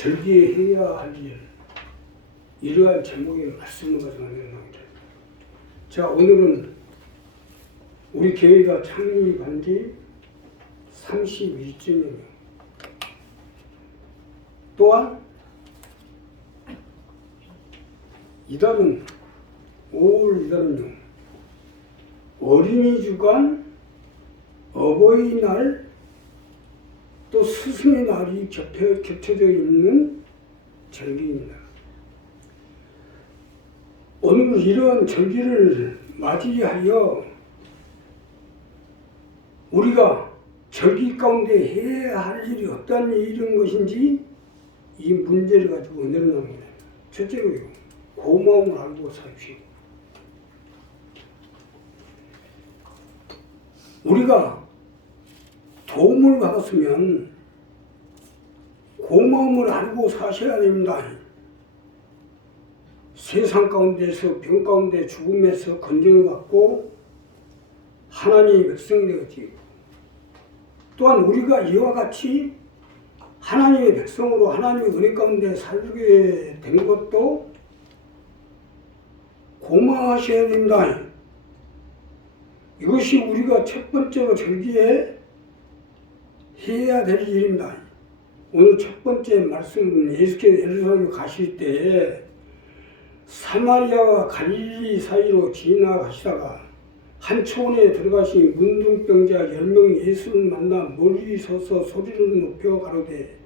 절기에 해야 할 일, 이러한 제목의 말씀을 가지고 내놓습니다. 자, 오늘은 우리 교회가 창립한 지 31주년이에요. 또한 이달은 5월 이달은요, 어린이 주간, 어버이날, 또 스승의 날이 겹쳐져 있는 절기입니다. 오늘 이러한 절기를 맞이하여 우리가 절기 가운데 해야 할 일이 어떤 일인 것인지 이 문제를 가지고 내려놓습니다. 첫째로요, 고마움을 알고 삽시오. 우리가 도움을 받았으면 고마움을 알고 사셔야 됩니다. 세상 가운데서 병 가운데 죽음에서 건져을 받고 하나님의 백성이 되었지. 또한 우리가 이와 같이 하나님의 백성으로 하나님의 은혜 가운데 살게 된 것도 고마워하셔야 됩니다. 이것이 우리가 첫 번째로 절기에 해야 될 일입니다. 오늘 첫 번째 말씀은 예수께서 예루살렘에 가실 때에 사마리아와 갈릴리 사이로 지나가시다가 한 초원에 들어가신 문둥병자 10명이 예수를 만나 멀리 서서 소리를 높여 가로되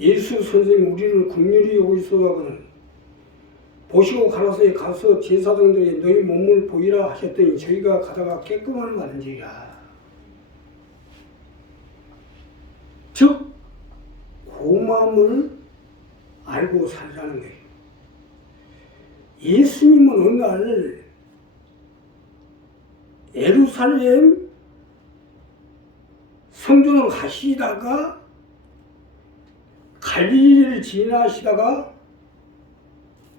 예수 선생님, 우리를 긍휼히 여기소서하거늘 보시고 가라사대 가서 제사장들에게 너희 몸을 보이라 하셨더니 저희가 가다가 깨끗함을 받은지라. 즉 고마움을 알고 살자는 거예요. 예수님은 어느 날 예루살렘 성전으로 가시다가 갈릴리를 지나시다가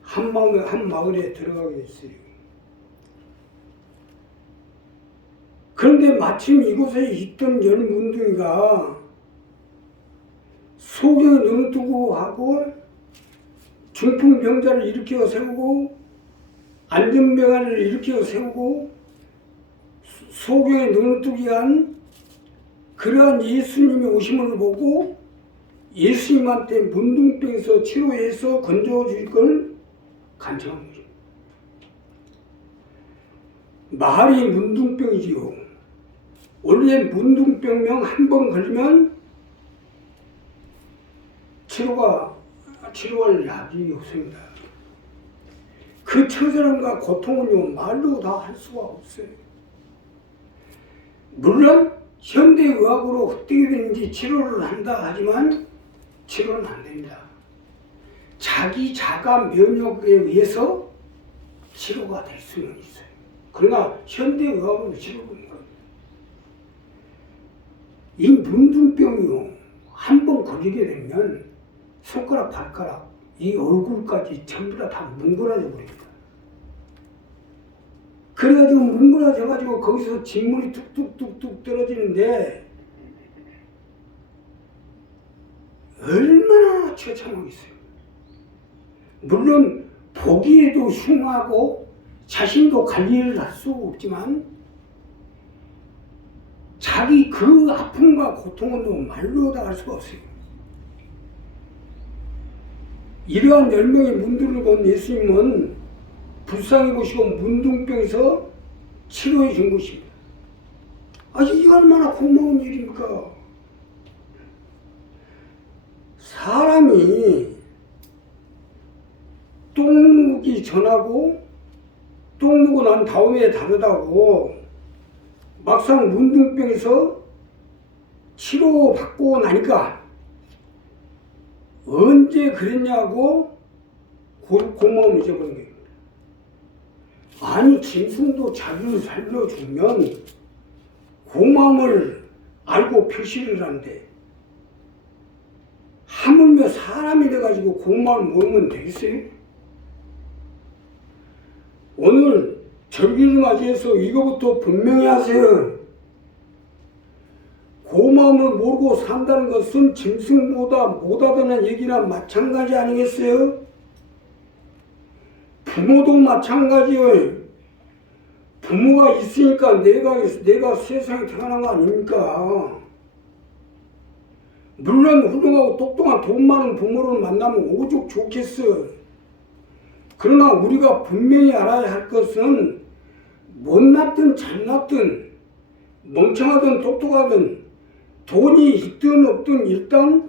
한 마을에 들어가게 됐어요. 그런데 마침 이곳에 있던 열 문둥이가 소경에 눈을 뜨고 하고 중풍병자를 일으켜 세우고 안전병아리를 일으켜 세우고 소경에 눈을 뜨게 한 그러한 예수님이 오심을 보고 예수님한테 문둥병에서 치료해서 건져줄 걸 간청한 거죠. 말이 문둥병이지요. 원래 문둥병명 한 번 걸리면 치료할 약이 없습니다. 그 처절함과 고통은요, 말로 다 할 수가 없어요. 물론 현대의학으로 어떻게 되는지 치료를 한다 하지만 치료는 안 됩니다. 자기 자가 면역에 의해서 치료가 될 수는 있어요. 그러나 현대의학으로 치료를 하는 겁니다. 이 문둥병이요, 한 번 걸리게 되면 손가락, 발가락, 이 얼굴까지 전부 다 뭉그러져 버립니다. 그래가지고 뭉그러져가지고 거기서 진물이 뚝뚝뚝뚝 떨어지는데 얼마나 처참하겠어요. 물론 보기에도 흉하고 자신도 관리를 할 수 없지만 자기 그 아픔과 고통은 말로 다 할 수가 없어요. 이러한 10명의 문둥이를 본 예수님은 불쌍히 보시고 문둥병에서 치료해 준 것입니다. 이게 얼마나 고마운 일입니까? 사람이 똥 누기 전하고 똥 누고 난 다음에 다르다고 막상 문둥병에서 치료받고 나니까 언제 그랬냐고 고마움을 잊어버린 거예요. 아니, 짐승도 자기를 살려주면 고마움을 알고 표시를 하는데 하물며 사람이 돼가지고 고마움을 모르면 되겠어요? 오늘 절기를 맞이해서 이거부터 분명히 하세요. 고마움을 모르고 산다는 것은 짐승보다 못하다는 얘기나 마찬가지 아니겠어요? 부모도 마찬가지예요. 부모가 있으니까 내가 세상에 태어난 거 아닙니까? 물론 훌륭하고 똑똑한 돈 많은 부모를 만나면 오죽 좋겠어. 그러나 우리가 분명히 알아야 할 것은 못났든 잘났든 멍청하든 똑똑하든 돈이 있든 없든 일단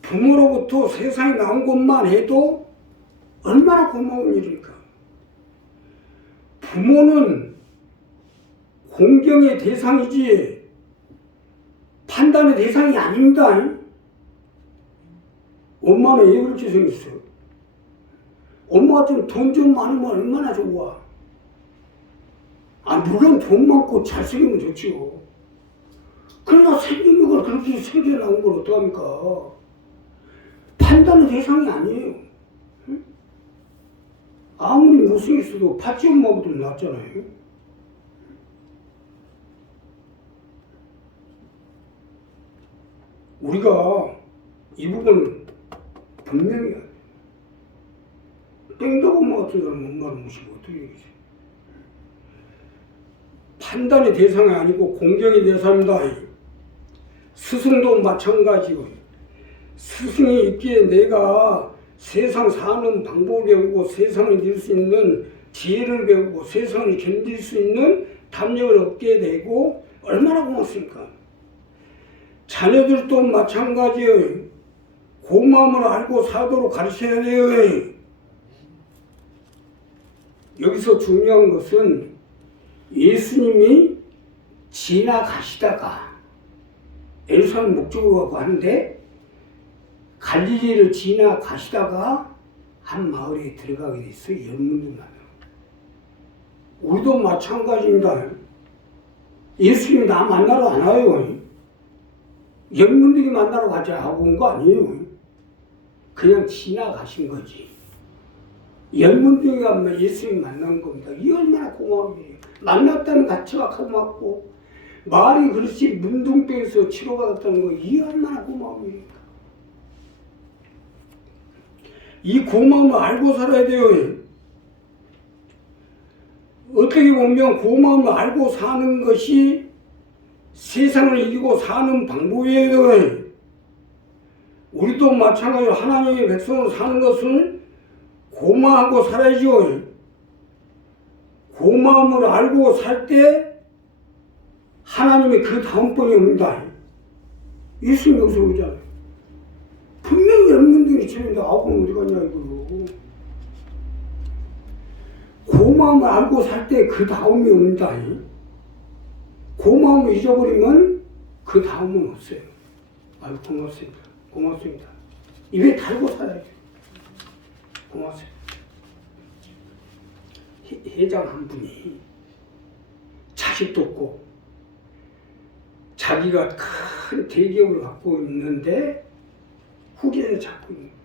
부모로부터 세상에 나온 것만 해도 얼마나 고마운 일입니까? 부모는 공경의 대상이지 판단의 대상이 아닙니다. 엄마는 왜 그렇게 생겼어? 엄마가 좀 돈 좀 많으면 얼마나 좋아. 물론 돈 많고 잘생기면 좋지요. 그러나 생긴 걸 그렇게 생겨 나온 걸 어떡합니까? 판단의 대상이 아니에요. 응? 아무리 못생겼어도 팥쥐 엄마보다 낫잖아요. 우리가 이 부분을 분명히 해야 돼. 땡덕 엄마 같은 사람은 엄마를 모시고 어떻게 얘기해? 판단의 대상이 아니고 공경의 대상입니다. 스승도 마찬가지고 스승이 있기에 내가 세상 사는 방법을 배우고 세상을 이길 수 있는 지혜를 배우고 세상을 견딜 수 있는 담력을 얻게 되고 얼마나 고맙습니까? 자녀들도 마찬가지예요. 고마움을 알고 사도록 가르쳐야 돼요. 여기서 중요한 것은 예수님이 지나가시다가 예루살렘 목적으로 가고 하는데 갈릴리를 지나가시다가 한 마을에 들어가게 됐어요. 열문을 만나. 우리도 마찬가지입니다. 예수님이 나 만나러 안 와요. 영문들이 만나러 가자 하고 온 거 아니에요. 그냥 지나가신 거지. 영문들이가 예수님 만난 겁니다. 이 얼마나 고마운 일이에요. 만났다는 가치가 고맙고 말이 그렇지 문둥병에서 치료받았다는 거 이 얼마나 고마운 일입니까? 이 고마움을 알고 살아야 돼요. 어떻게 보면 고마움을 알고 사는 것이 세상을 이기고 사는 방법이에요. 우리도 마찬가지로 하나님의 백성으로 사는 것을 고마워하고 살아야죠. 고마움을 알고 살 때 하나님의 그 다음번이 옵니다. 예수님 여기서 오잖아요. 분명히 영문들이 치는데 그럼 어디 갔냐 이거로. 고마움을 알고 살 때 그 다음이 옵니다. 고마움을 잊어버리면 그 다음은 없어요. 아유 고맙습니다. 고맙습니다. 입에 달고 살아야죠. 고맙습니다. 회장 한 분이 자식도 없고 자기가 큰 대기업을 갖고 있는데 후계자 잡고 있는 거예요.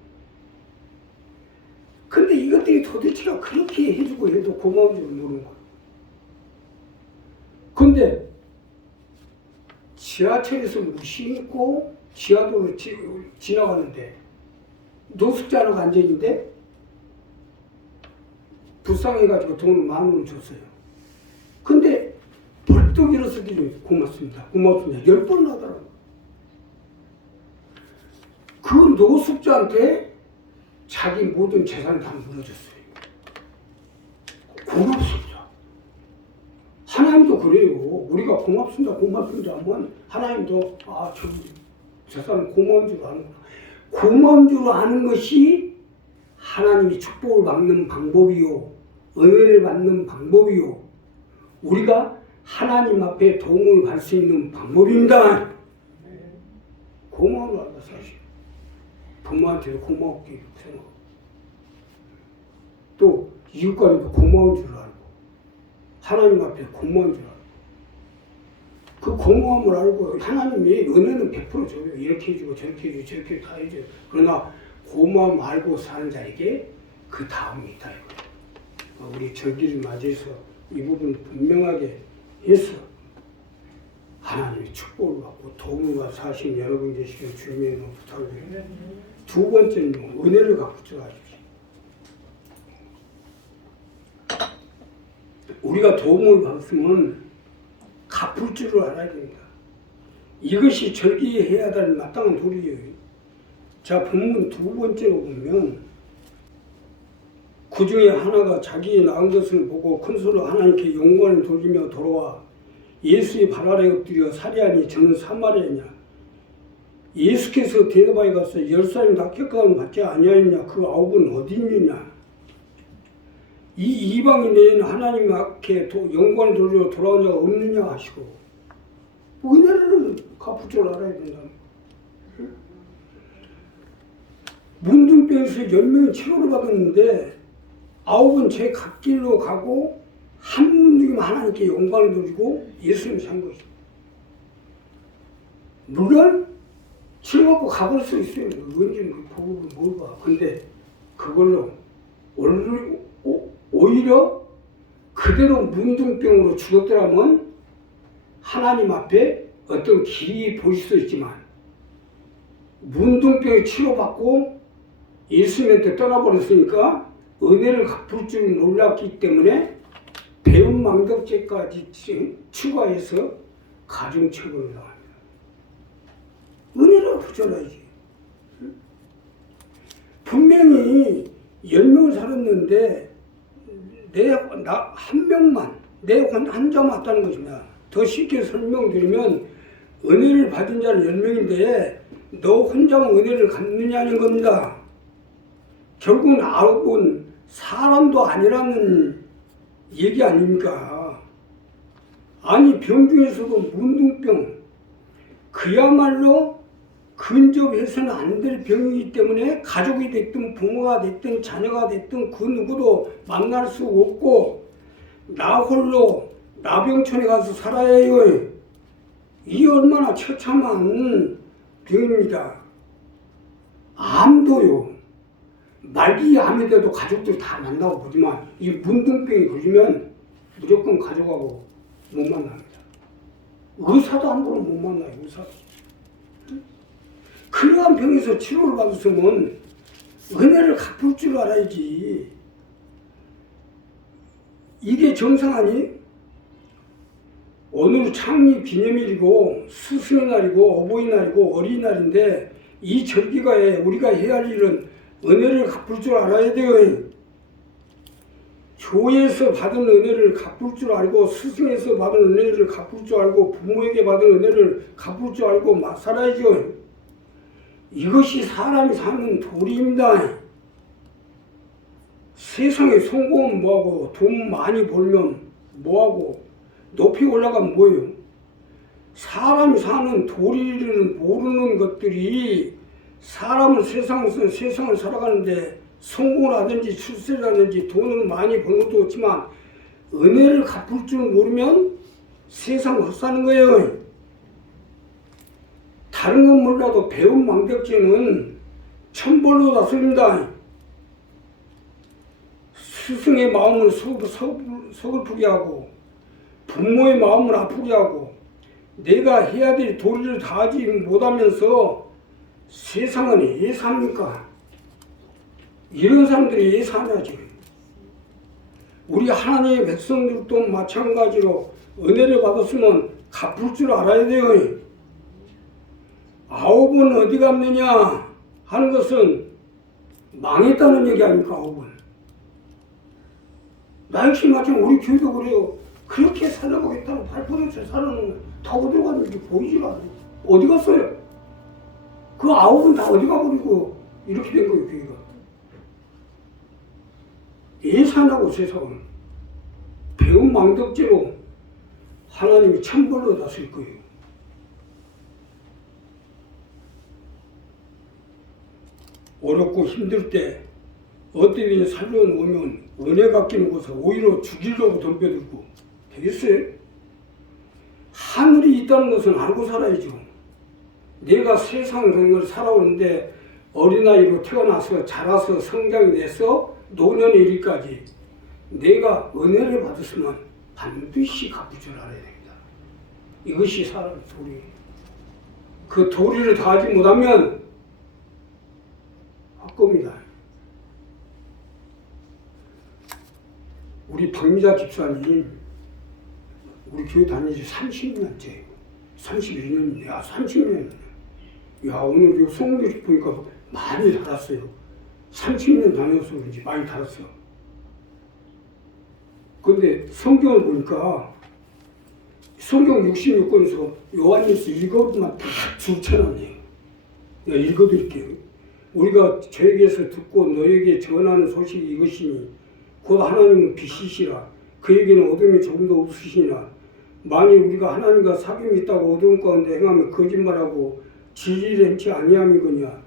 근데 이것들이 도대체가 그렇게 해주고 해도 고마운 줄 모르는 거예요. 근데 지하철에서 무심코 지하도로 지나가는데 노숙자가 앉아있는데 불쌍해가지고 돈을 10,000원을 줬어요. 근데 벌떡 일어서더니 고맙습니다. 고맙습니다. 10번 하더라고요. 그 노숙자한테 자기 모든 재산을 다 물어줬어요. 고맙습니다. 하나님도 그래요. 우리가 고맙습니다. 고맙습니다 하면 하나님도 저 사람 고마운 줄 아는구나. 고마운 줄 아는 것이 하나님이 축복을 받는 방법이요. 은혜를 받는 방법이요. 우리가 하나님 앞에 도움을 받을 수 있는 방법입니다. 고마운 알고 사실. 부모한테도 고맙게 생각하고 또 이웃간에도 고마운 줄 알고 하나님 앞에 고마운 줄 알고 그 고마움을 알고 하나님이 은혜는 100% 줘요. 이렇게 해주고 저렇게 해주고 저렇게 다 해줘요. 그러나 고마움 알고 사는 자에게 그 다음이 있다 이거예요. 우리 절기를 맞이해서 이 부분 분명하게 해서 하나님의 축복을 받고 도움을 받아 사신 여러분 계시길 주님의 이름으로 부탁드립니다. 두 번째는 은혜를 갖고 들어가십시오. 우리가 도움을 받으면 갚을 줄을 알아야 됩니다. 이것이 절기해야 될 마땅한 도리예요. 자, 본문 두 번째로 보면 그 중에 하나가 자기의 낳은 것을 보고 큰 소리로 하나님께 영광을 돌리며 돌아와 예수의 발 아래 엎드려 살이하니 저는 사마리아냐. 예수께서 대답하여 가서 10사람이 낙격감을 받지 아니하였냐. 그 9은 어디 있느냐. 이 이방인 내에는 하나님 앞에 영광을 돌리러 돌아온 자가 없느냐 하시고 은혜를 갚을 줄 알아야 된다. 문둥병에서 10명이 치료를 받았는데 9은 제 갓길로 가고 한 문둥이만 하나님께 영광을 돌리고 예수님을 산 것입니다. 물론 치료받고 가볼 수 있어요. 언제는 그 복을 뭘 봐. 근데 그걸로 오히려 그대로 문둥병으로 죽었더라면 하나님 앞에 어떤 길이 보일 수 있지만 문둥병에 치료받고 예수님한테 떠나버렸으니까 은혜를 갚을 줄 몰랐기 때문에 배은망덕죄까지 추가해서 가중처벌을 당합니다. 은혜를 갚아줘야지. 분명히 10명을 살았는데 나 한 명만 내 혼자 맞다는 것입니다. 더 쉽게 설명드리면 은혜를 받은 자는 10명인데 너 혼자만 은혜를 갚느냐는 겁니다. 결국은 9은 사람도 아니라는 얘기 아닙니까? 아니 병 중에서도 문둥병 그야말로 근접해서는 안 될 병이기 때문에 가족이 됐든 부모가 됐든 자녀가 됐든 그 누구도 만날 수 없고 나 홀로 나병촌에 가서 살아야 해요. 이 얼마나 처참한 병입니다. 암도요. 말기 암이 돼도 가족들이 다 만나고 보지만 이 문둥병이 걸리면 무조건 가족하고 못 만납니다. 의사도 함부로 못 만나요. 의사도. 그러한 병에서 치료를 받았으면 은혜를 갚을 줄 알아야지. 이게 정상 아니? 오늘 창립 기념일이고 스승의 날이고 어버이날이고 어린이날인데 이 절기가에 우리가 해야 할 일은 은혜를 갚을 줄 알아야 돼요. 교회에서 받은 은혜를 갚을 줄 알고 스승에서 받은 은혜를 갚을 줄 알고 부모에게 받은 은혜를 갚을 줄 알고 살아야죠. 이것이 사람이 사는 도리입니다. 세상에 성공은 뭐하고 돈 많이 벌면 뭐하고 높이 올라가면 뭐예요? 사람이 사는 도리를 모르는 것들이 사람은 세상을 살아가는데 성공을 하든지 출세를 하든지 돈을 많이 버는 것도 없지만 은혜를 갚을 줄 모르면 세상을 헛사는 거예요. 다른 건 몰라도 배은망덕죄는 천벌로 다스립니다. 스승의 마음을 서글프게 하고 부모의 마음을 아프게 하고 내가 해야 될 도리를 다하지 못하면서 세상은 예사합니까? 이런 사람들이 예사하냐지. 우리 하나님의 백성들도 마찬가지로 은혜를 받았으면 갚을 줄 알아야 돼요. 9은 어디 갔느냐 하는 것은 망했다는 얘기 아닙니까? 9은. 나 역시 마찬가지로 우리 교회도 그래요. 그렇게 살아보겠다고 발표해서 살아는 다 어디 갔는지 보이지가 않아요. 어디 갔어요? 그 9은 다 어디 가버리고 이렇게 된 거예요, 교회가. 예산하고 세상은 배은망덕죄로 하나님이 천벌로 다스릴 거예요. 어렵고 힘들 때 어떻게 살려놓으면 은혜 갚기는 것을 오히려 죽이려고 덤벼들고 되겠어요? 하늘이 있다는 것은 알고 살아야죠. 내가 세상을 살아오는데 어린아이로 태어나서 자라서 성장이 돼서 노년에 이르기까지 내가 은혜를 받았으면 반드시 갚을 줄 알아야 됩니다. 이것이 사람의 도리예요. 그 도리를 다하지 못하면 헛겁니다. 우리 박미자 집사님 우리 교회 다닌 지 30년째예요. 31년이네. 야 30년. 야 오늘 이 성경책 보니까 많이 달았어요. 30년 다녀서 그런지 많이 달았어요. 근데 성경을 보니까 성경 66권에서 요한일서 읽어보면 다 줄쳐놨네요. 내가 읽어드릴게요. 우리가 저에게서 듣고 너에게 전하는 소식이 이것이니 곧 하나님은 빛이시라. 그에게는 어둠이 조금도 없으시니라. 만일 우리가 하나님과 사귐이 있다고 어두운 가운데 행하면 거짓말하고 진리를 행치 아니함이거니와.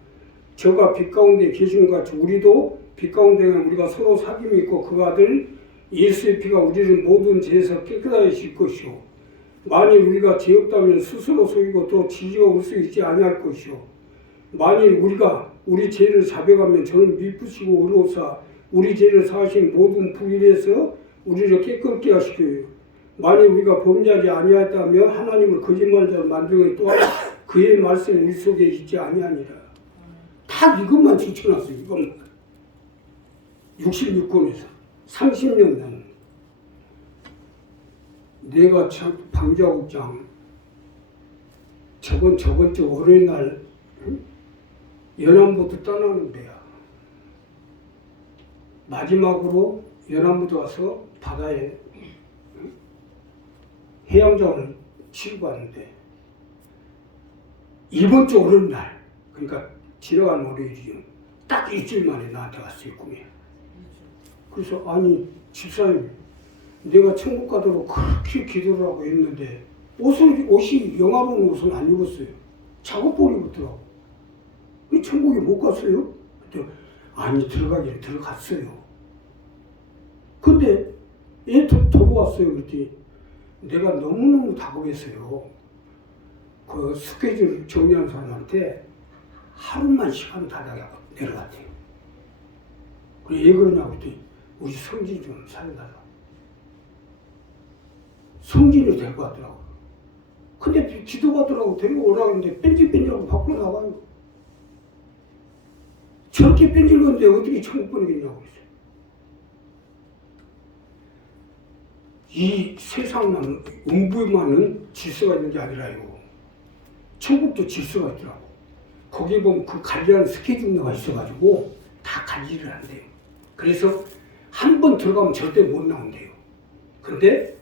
저가 빛 가운데 계신 것 같이 우리도 빛 가운데 행하면 우리가 서로 사귐이 있고 그 아들 예수의 피가 우리를 모든 죄에서 깨끗하게 씻을 것이요. 만일 우리가 죄 없다면 스스로 속이고 또 지지가 올 수 있지 아니할 것이요. 만일 우리가 우리 죄를 자백하면 저는 미쁘시고 의로우사 우리 죄를 사하신 모든 불의에서 우리를 깨끗게 하시고요. 만일 우리가 범죄하지 아니하였다면 하나님을 거짓말자로 만들고 또한 그의 말씀이 우리 속에 있지 아니하니라. 다 이것만 지켜놨어요. 이것만. 66권에서 30년 전 내가 참 방자국장 저번 주 월요일 날 연안부도 떠나는 데야. 마지막으로 연안부도 와서 바다에 해양장을 치고 왔는데 이번 주 월요일 날 그러니까 지나간 월요일이요. 딱 일주일 만에 나한테 왔어요. 꿈에. 그래서 아니 집사님 내가 천국 가도록 그렇게 기도를 하고 있는데 옷이 영화로운 옷은 안 입었어요. 작업복 입었더라고. 천국에 못 갔어요? 아니 들어가긴 들어갔어요. 근데 얘 돌아왔어요. 그랬더니 내가 너무너무 다급했어요. 그 스케줄 정리하는 사람한테 하루만 시간 달라고 내려갔대요. 그래 왜 그러냐고 했더니 우리 성진 좀 살려달라고. 성진이 데리고 왔더라고. 근데 기도받으라고 데리고 오라고 했는데 뺀질뺀질하고 밖으로 나가요. 저렇게 뺀질건데 어떻게 천국 보내겠냐고 그랬어요. 이 세상만 음부에만은 질서가 있는 게 아니라요. 천국도 질서가 있더라고. 거기 보면 그 관리하는 스케줄러가 있어가지고 다 관리를 한대요. 그래서 한 번 들어가면 절대 못 나온대요. 근데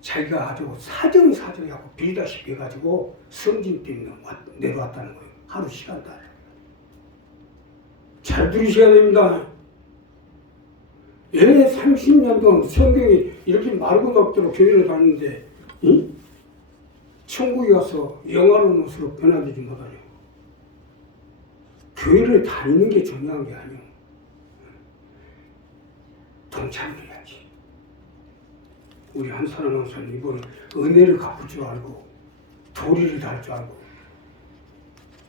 자기가 아주 사정사정하고 빌다시피 해가지고 성진 때문에 내려왔다는 거예요. 하루 시간 다. 잘 들으셔야 됩니다. 왜 30년 동안 성경이 이렇게 말고도 없도록 교회를 다녔는데 천국에 가서 영화로운 옷으로 변화되지 못하냐. 교회를 다니는 게 중요한 게 아니오. 동참을 해야지. 우리 한 사람 한 사람 이번 은혜를 갚을 줄 알고 도리를 다할 줄 알고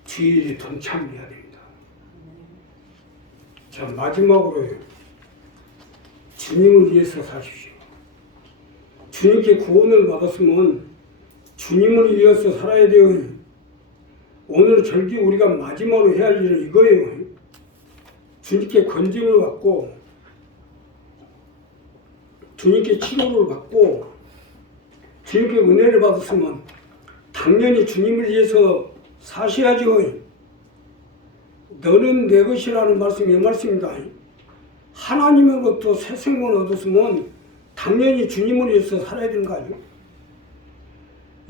주일에 동참을 해야 됩니다. 자 마지막으로 주님을 위해서 사십시오. 주님께 구원을 받았으면 주님을 위해서 살아야 돼요. 오늘 절기 우리가 마지막으로 해야 할 일은 이거예요. 주님께 건짐을 받고 주님께 치료를 받고 주님께 은혜를 받았으면 당연히 주님을 위해서 사셔야죠. 너는 내 것이라는 말씀이 이 말씀입니다. 하나님으로부터 새 생명을 얻었으면 당연히 주님을 위해서 살아야 되는 거 아니에요?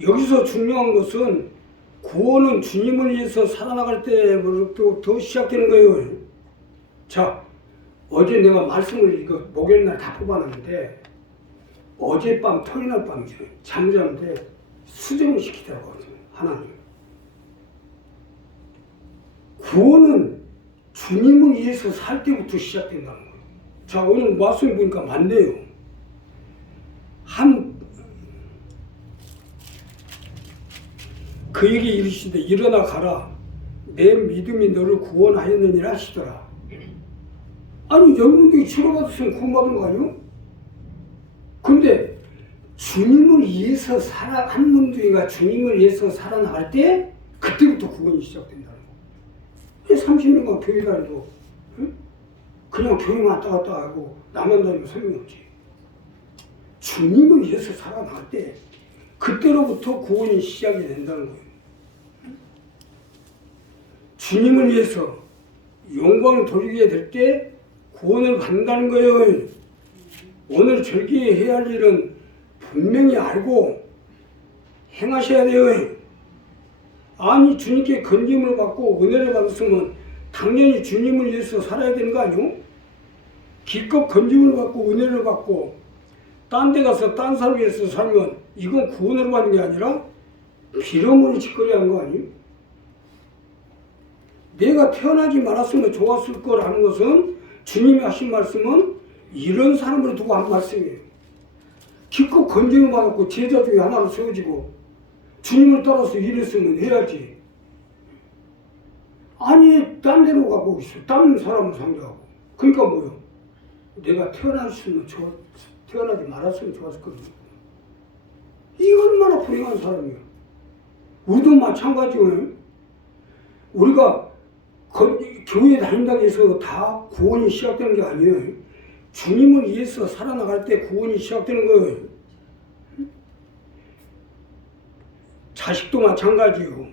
여기서 중요한 것은 구원은 주님을 위해서 살아나갈 때부터 시작되는 거예요. 자, 어제 내가 말씀을 이거 목요일날 다 뽑아놨는데 어젯밤 토요일날 밤이죠. 잠자는데 수정을 시키더라고요. 하나님. 구원은 주님을 위해서 살 때부터 시작된다는 거예요. 자, 오늘 말씀 보니까 맞네요. 그에게 이르시되 일어나 가라. 내 믿음이 너를 구원하였느니라 하시더라. 아니 여러분들이 치료받았으면 구원받은 거 아니에요? 근데 주님을 위해서 한 문둥이가 주님을 위해서 살아나갈 때 그때부터 구원이 시작된다는 거. 30년간 교회 다니고 그냥 교회 왔다 갔다 하고 나만 다니면 소용없지. 주님을 위해서 살아나갈 때 그때로부터 구원이 시작이 된다는 거예요. 주님을 위해서 영광을 돌리게 될 때 구원을 받는다는 거예요. 오늘 절기에 해야 할 일은 분명히 알고 행하셔야 돼요. 아니 주님께 건짐을 받고 은혜를 받았으면 당연히 주님을 위해서 살아야 되는 거 아니오? 기껏 건짐을 받고 은혜를 받고 딴 데 가서 딴 사람 위해서 살면 이건 구원을 받는 게 아니라 빌어먹는 짓거리 하는 거 아니에요? 내가 태어나지 말았으면 좋았을 거라는 것은 주님이 하신 말씀은 이런 사람을 두고 한 말씀이에요. 기껏 건짐을 받았고 제자 중에 하나로 세워지고 주님을 따라서 일했으면 해야지. 아니 딴 데로 가고 있어. 딴 사람을 상대하고. 그러니까 뭐요? 내가 태어나지 말았으면 좋았을 거예요. 이 얼마나 불행한 사람이에요. 우리도 마찬가지예요. 우리가 교회 다닌다고 해서 다 구원이 시작되는 게 아니에요. 주님을 위해서 살아나갈 때 구원이 시작되는 거예요. 자식도 마찬가지요.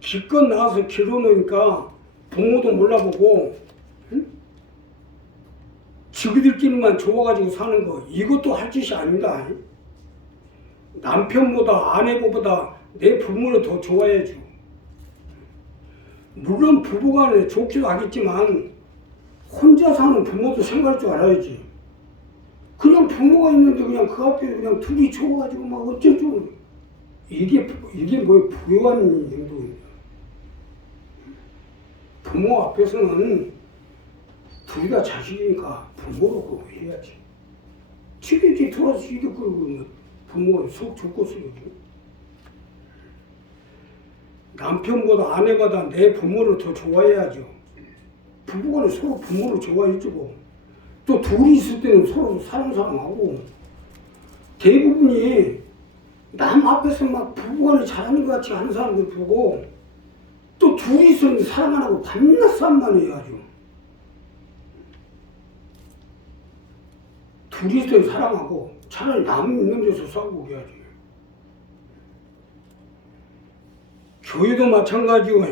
기껏 나와서 길어놓으니까 부모도 몰라보고 지그들끼리만 좋아가지고 사는 거, 이것도 할 짓이 아닙니다. 남편보다 아내보다 내 부모를 더 좋아해야죠. 물론 부부간에 좋기도 하겠지만 혼자 사는 부모도 생각할 줄 알아야지. 그냥 부모가 있는데 그냥 그 앞에 그냥 둘이 좋아가지고 막 어쩌죠. 이게 뭐예요? 부유한 행동입니다. 부모 앞에서는 둘이가 자식이니까 부모로 그거 해야지. 집에 들어와서 이렇게 그러면 부모가 속 좋고 쓰거든. 남편보다 아내보다 내 부모를 더 좋아해야죠. 부부간에 서로 부모를 좋아해주고 또 둘이 있을 때는 서로 사랑하고 대부분이 남 앞에서 막 부부간에 잘하는 것 같이 하는 사람들 보고 또 둘이 있었는데 사랑 안 하고 밤낮 싸움만 해야죠. 둘이 있을 때 사랑하고 차라리 남 있는 데서 싸우고 그래야지. 교회도 마찬가지고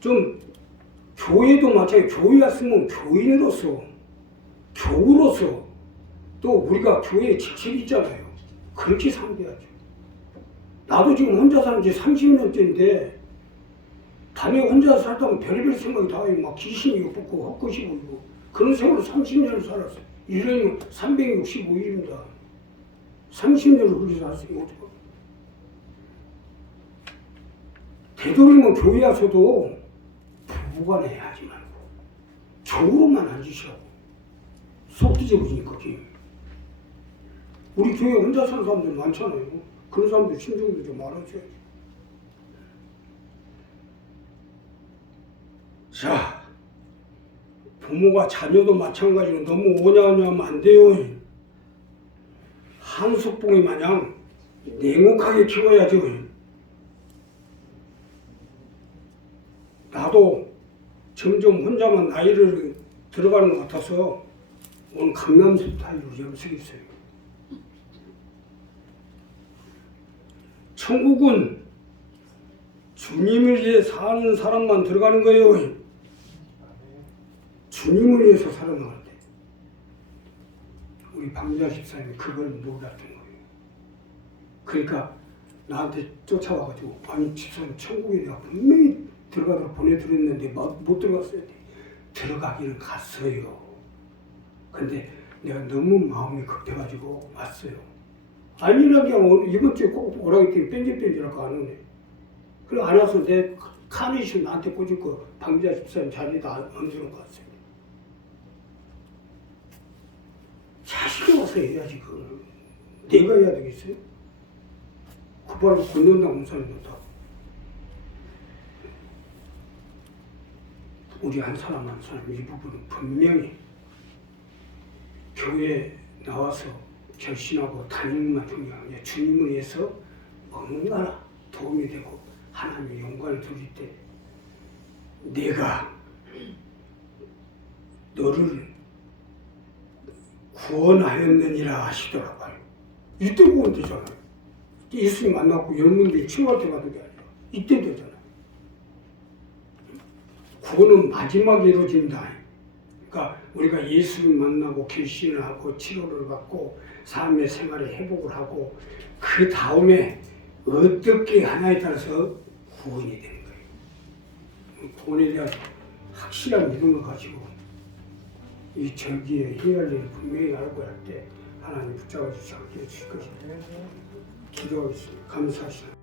좀 교회도 마찬가지. 교회 왔으면 교인으로서 교우로서 또 우리가 교회에 직책이 있잖아요. 그렇게 상대하죠. 나도 지금 혼자 사는 지 30년째인데 밤에 혼자 살다 보면 별의별 생각이 다 와요. 막 귀신이 붙고 헛것이 보이고 그런 세월을 30년을 살았어요. 1년이면 365일입니다. 30년을 그렇게 살았어요. 되도록이면 교회 와서도 부부간에 하지 말고 교우로만 앉으시라고. 속 뒤집어지니까 우리 교회 혼자 사는 사람들 많잖아요. 그런 사람들 신경도 좀 알아줘야지. 자, 부모가 자녀도 마찬가지로 너무 오냐오냐하면 안 돼요. 한석봉이 마냥 냉혹하게 키워야죠. 나도 점점 혼자만 나이를 들어가는 것 같아서 오늘 강남 스타일로 염색했어요. 천국은 주님을 위해 사는 사람만 들어가는 거예요. 주님을 위해서 살아나갈 때. 우리 방자 집사님이 그걸 몰랐던 거예요. 그러니까 나한테 쫓아와가지고 아니 집사님 천국에 내가 분명히 들어가도록 보내드렸는데 못 들어갔어요. 들어가기는 갔어요. 근데 내가 너무 마음이 급해가지고 왔어요. 아니라게 이번 주에 꼭 오라고 했더니 뺀질뺀질하고 안 오네. 그리고 안 와서 내 카네이션 나한테 꽂을 거 방자 집사님 자리에다 얹어놓은 거 같아요. 자식이 와서 해야지 그걸. 내가 해야 되겠어요? 그 발로 걷는다고 무사히 못하고. 우리 한 사람 한 사람 이 부분은 분명히 교회 나와서 결심하고 다니는만 중요한 게 주님을 위해서 뭔가 도움이 되고 하나님의 영광을 돌릴 때 내가 너를 구원하였느니라 하시더라고요. 이때 구원 되잖아요. 예수님 만나고 열문들이 치유할 때 받은 게 아니라 이때 되잖아요. 구원은 마지막에 이루어진다. 그러니까 우리가 예수를 만나고 결심을 하고 치료를 받고 삶의 생활에 회복을 하고 그 다음에 어떻게 하냐에 따라서 구원이 되는 거예요. 구원에 대한 확실한 믿음을 가지고 이 절기에 해야 할 일을 분명히 알고 할 때 하나님 붙잡아 주시 않게 해주실 것입니다. 기도하겠습니다. 감사하십니다.